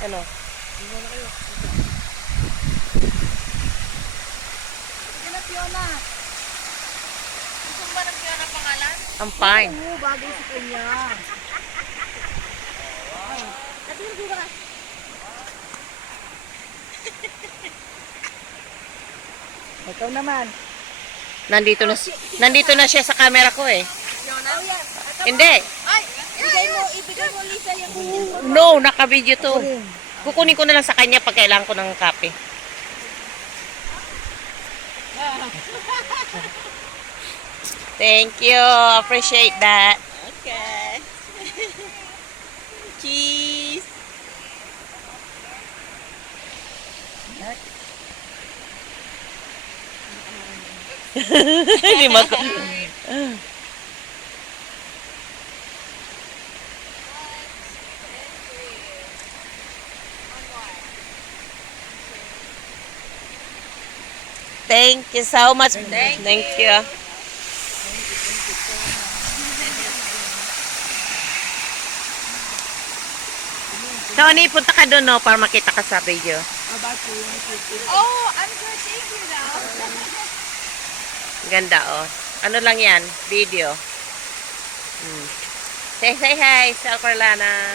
Ano? Hindi na kayo. Sige na, Fiona. Gusto mo ba ng Fiona pangalan? I'm fine. Oo, bagay sa kanya. Ay, natin yung ka. Ikaw naman. Nandito na siya sa camera ko eh. Fiona? Oh, yan. Hindi. Ay, ibigay mo Lisa yung bundle mo. No, naka-video to. Kukunin ko na lang sa kanya pag kailangan ko ng kape. Thank you. Appreciate that. Okay. Cheese. Hindi mag... Thank you so much. Thank you. Tony, punta ka doon, no, para makita ka sa video. Oh, I'm gonna take you now. Ganda, oh. Ano lang yan? Video. Say hi, Sal Carlana.